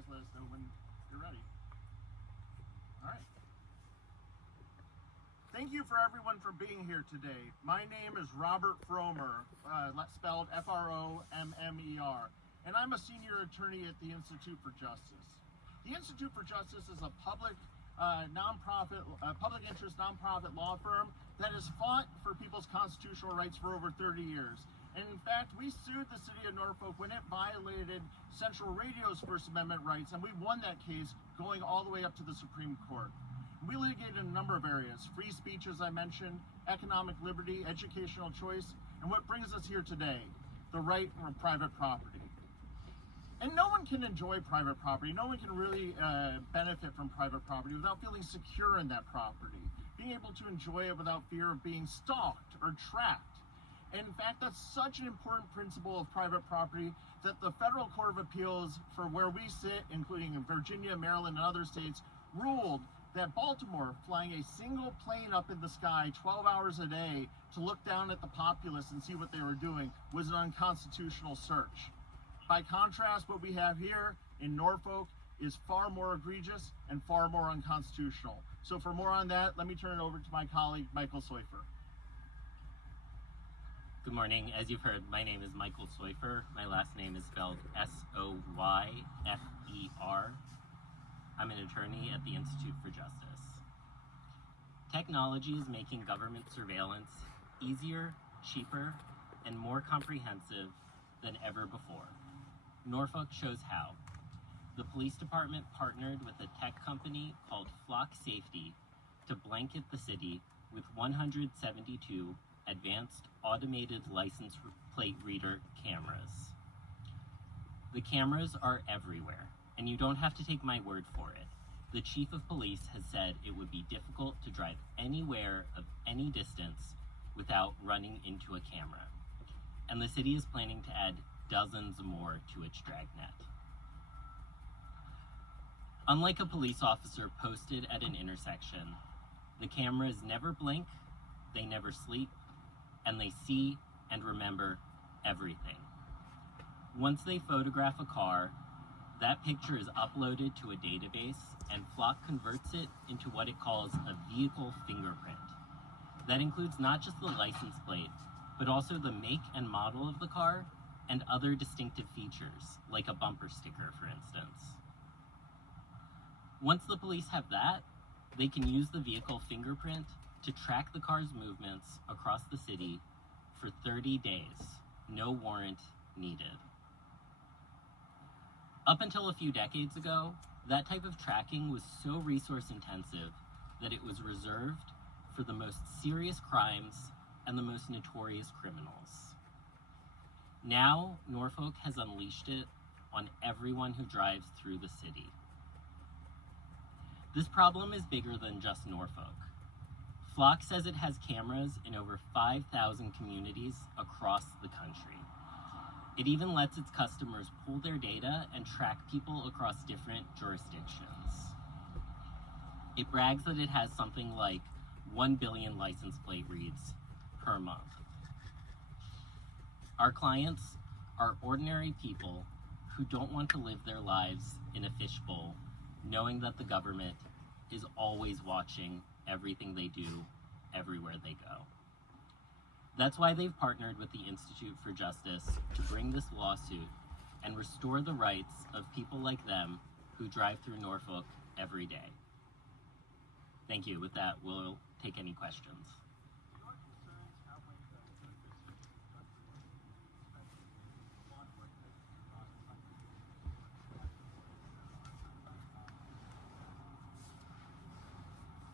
guys let us know when you're ready. All right. Thank you for everyone for being here today. My name is Robert Fromer, spelled Frommer, and I'm a senior attorney at the Institute for Justice. The Institute for Justice is a public interest nonprofit law firm that has fought for people's constitutional rights for over 30 years. And in fact, we sued the city of Norfolk when it violated Central Radio's First Amendment rights, and we won that case going all the way up to the Supreme Court. We litigated in a number of areas: free speech, as I mentioned, economic liberty, educational choice, and what brings us here today, the right of private property. And no one can enjoy private property. No one can really benefit from private property without feeling secure in that property, being able to enjoy it without fear of being stalked or tracked. And in fact, that's such an important principle of private property that the Federal Court of Appeals, for where we sit, including in Virginia, Maryland, and other states, ruled that Baltimore flying a single plane up in the sky 12 hours a day to look down at the populace and see what they were doing was an unconstitutional search. By contrast, what we have here in Norfolk is far more egregious and far more unconstitutional. So for more on that, let me turn it over to my colleague, Michael Soifer. Good morning. As you've heard, my name is Michael Soifer. My last name is spelled S-O-Y-F-E-R. I'm an attorney at the Institute for Justice. Technology is making government surveillance easier, cheaper, and more comprehensive than ever before. Norfolk shows how. The police department partnered with a tech company called Flock Safety to blanket the city with 172 advanced automated license plate reader cameras. The cameras are everywhere, and you don't have to take my word for it. The chief of police has said it would be difficult to drive anywhere of any distance without running into a camera. And the city is planning to add dozens more to its dragnet. Unlike a police officer posted at an intersection, the cameras never blink, they never sleep, and they see and remember everything. Once they photograph a car, that picture is uploaded to a database, and Flock converts it into what it calls a vehicle fingerprint. That includes not just the license plate, but also the make and model of the car and other distinctive features, like a bumper sticker, for instance. Once the police have that, they can use the vehicle fingerprint to track the car's movements across the city for 30 days, no warrant needed. Up until a few decades ago, that type of tracking was so resource intensive that it was reserved for the most serious crimes and the most notorious criminals. Now, Norfolk has unleashed it on everyone who drives through the city. This problem is bigger than just Norfolk. Flock says it has cameras in over 5,000 communities across the country. It even lets its customers pull their data and track people across different jurisdictions. It brags that it has something like 1 billion license plate reads per month. Our clients are ordinary people who don't want to live their lives in a fishbowl, knowing that the government is always watching everything they do, everywhere they go. That's why they've partnered with the Institute for Justice to bring this lawsuit and restore the rights of people like them who drive through Norfolk every day. Thank you. With that, we'll take any questions.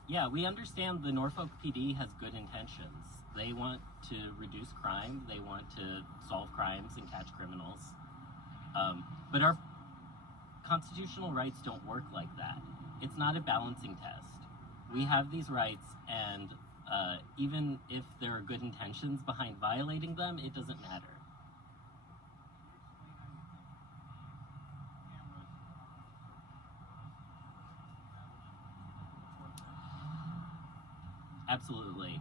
Yeah, we understand the Norfolk PD has good intentions. They want to reduce crime, they want to solve crimes and catch criminals. But our constitutional rights don't work like that. It's not a balancing test. We have these rights, and even if there are good intentions behind violating them, it doesn't matter. Absolutely.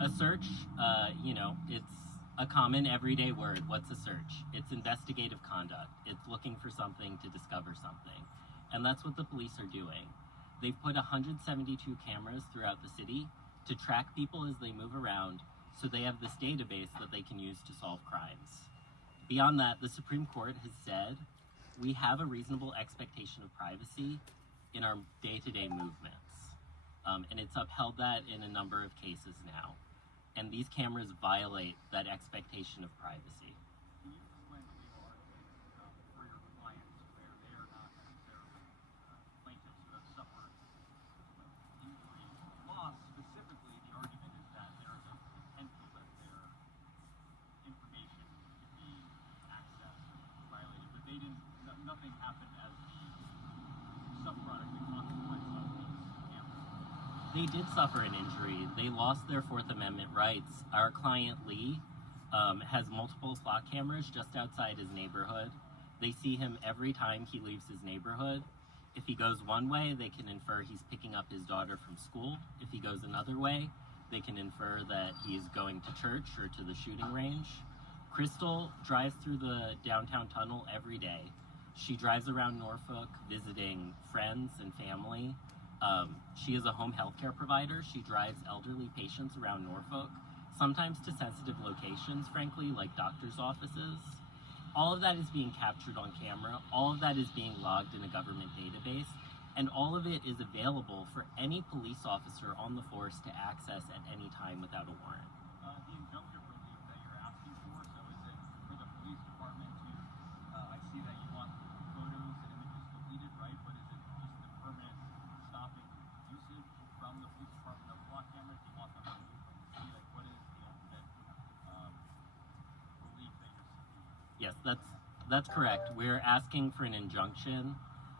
A search, it's A common everyday word, what's a search? It's investigative conduct. It's looking for something to discover something. And that's what the police are doing. They've put 172 cameras throughout the city to track people as they move around, so they have this database that they can use to solve crimes. Beyond that, the Supreme Court has said we have a reasonable expectation of privacy in our day-to-day movements. And it's upheld that in a number of cases now. And these cameras violate that expectation of privacy. Can you explain the legal argument for your clients where they are not necessarily plaintiffs who have suffered injury or loss? Specifically, the argument is that there is a potential that their information could be accessed or violated, but they didn't. Nothing happened as the subproduct, the consequence of these cameras. They did suffer an injury. They lost their Fourth Amendment rights. Our client, Lee, has multiple slot cameras just outside his neighborhood. They see him every time he leaves his neighborhood. If he goes one way, they can infer he's picking up his daughter from school. If he goes another way, they can infer that he's going to church or to the shooting range. Crystal drives through the downtown tunnel every day. She drives around Norfolk visiting friends and family. She is a home health care provider. She drives elderly patients around Norfolk, sometimes to sensitive locations, frankly, like doctor's offices. All of that is being captured on camera. All of that is being logged in a government database. And all of it is available for any police officer on the force to access at any time without a warrant. The injunctive relief that you're asking for, so is it for the police department to, I see that you want photos and images deleted, right? But is it just the permanent stopping usage from the police department of block cameras? Do you want them to see, like, what is the ultimate relief that you're seeking? Yes, that's correct. We're asking for an injunction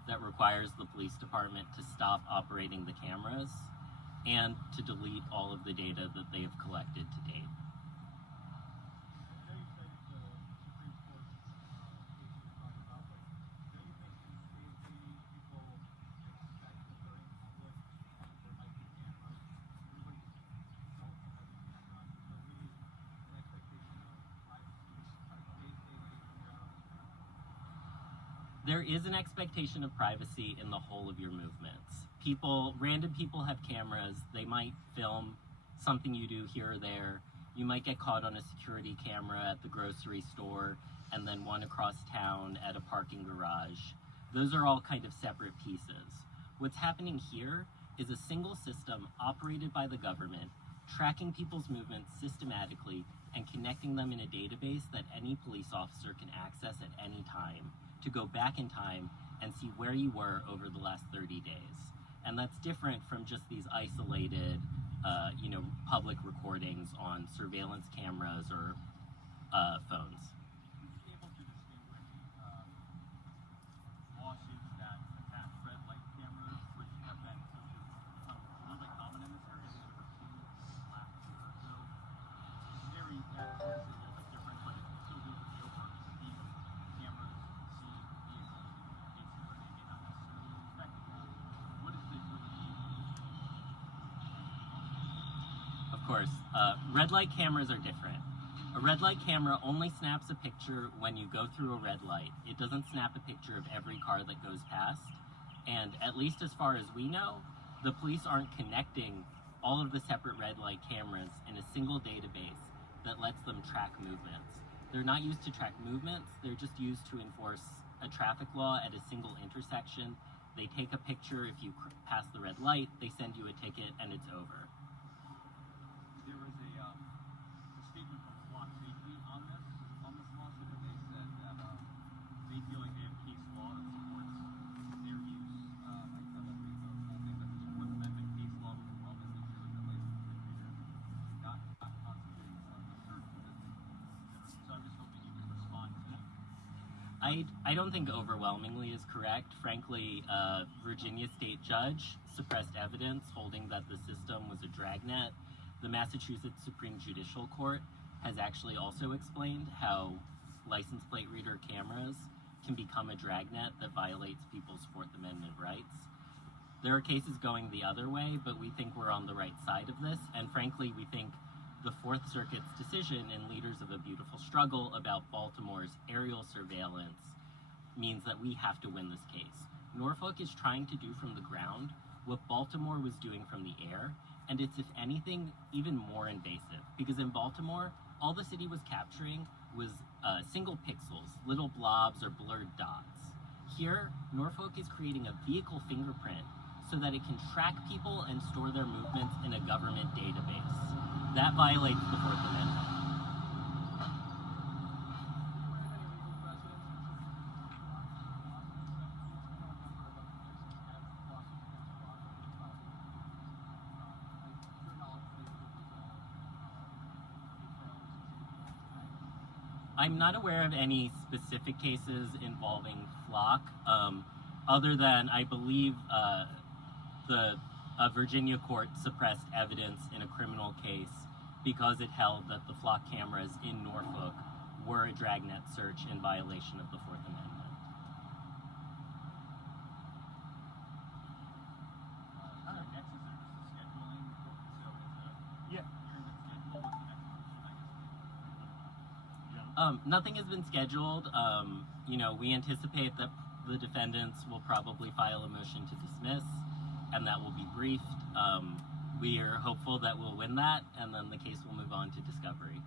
that requires the police department to stop operating the cameras and to delete all of the data that they have collected to date. I know you said it's the Supreme Court case you're talking about, but do you think people expect that they're in public and there might be cameras? Everybody's cell phone has a camera, so really an expectation of privacy day-to-day life when you're out on the street. There is an expectation of privacy in the whole of your movements. Random people have cameras. They might film something you do here or there. You might get caught on a security camera at the grocery store and then one across town at a parking garage. Those are all kind of separate pieces. What's happening here is a single system operated by the government, tracking people's movements systematically and connecting them in a database that any police officer can access at any time to go back in time and see where you were over the last 30 days. And that's different from just these isolated, public recordings on surveillance cameras or phones. Would you be able to distinguish lawsuits that attach red light cameras, which have been become a little bit common in this area? There's over two in the last year or so. Very, obviously a little bit different, but it still deals with the overarching theme of cameras see vehicles in cases where they may not necessarily expect them. What is the relief? Of course, red light cameras are different. A red light camera only snaps a picture when you go through a red light. It doesn't snap a picture of every car that goes past. And at least as far as we know, the police aren't connecting all of the separate red light cameras in a single database that lets them track movements. They're not used to track movements, they're just used to enforce a traffic law at a single intersection. They take a picture if you pass the red light, they send you a ticket, and it's over. There was a statement from Block Safety on this lawsuit, and they said that they feel like they have case law that supports their use. I don't know if we know the whole thing, but there's a Fourth Amendment case law with well that makes sure that red light distributors not constituting the search within the center. So I'm just hoping you can respond to that. I don't think overwhelmingly is correct. Frankly, Virginia state judge suppressed evidence holding that the system was a dragnet. The Massachusetts Supreme Judicial Court has actually also explained how license plate reader cameras can become a dragnet that violates people's Fourth Amendment rights. There are cases going the other way, but we think we're on the right side of this, and frankly, we think the Fourth Circuit's decision in Leaders of a Beautiful Struggle about Baltimore's aerial surveillance means that we have to win this case. Norfolk is trying to do from the ground what Baltimore was doing from the air, and it's, if anything, even more invasive. Because in Baltimore, all the city was capturing was single pixels, little blobs or blurred dots. Here, Norfolk is creating a vehicle fingerprint so that it can track people and store their movements in a government database. That violates the Fourth Amendment. I'm not aware of any specific cases involving flock, other than I believe a Virginia court suppressed evidence in a criminal case because it held that the flock cameras in Norfolk were a dragnet search in violation of the Fourth Amendment. So next is there just a scheduling? So it's a Yeah. hearing that's scheduled. What's the next motion, I guess? Nothing has been scheduled. We anticipate that the defendants will probably file a motion to dismiss, and that will be briefed. We are hopeful that we'll win that, and then the case will move on to discovery. Is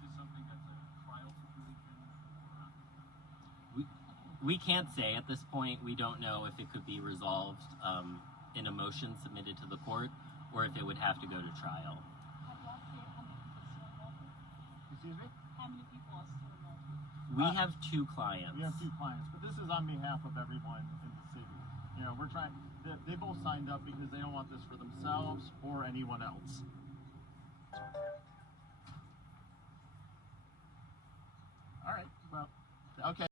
this something that's a trial situation or not? We can't say at this point. We don't know if it could be resolved in a motion submitted to the court, or if it would have to go to trial. Excuse me? How many people are still involved? We have 2 clients. We have 2 clients, but this is on behalf of everyone in the city. We're trying. They both signed up because they don't want this for themselves or anyone else. All right. Well, okay.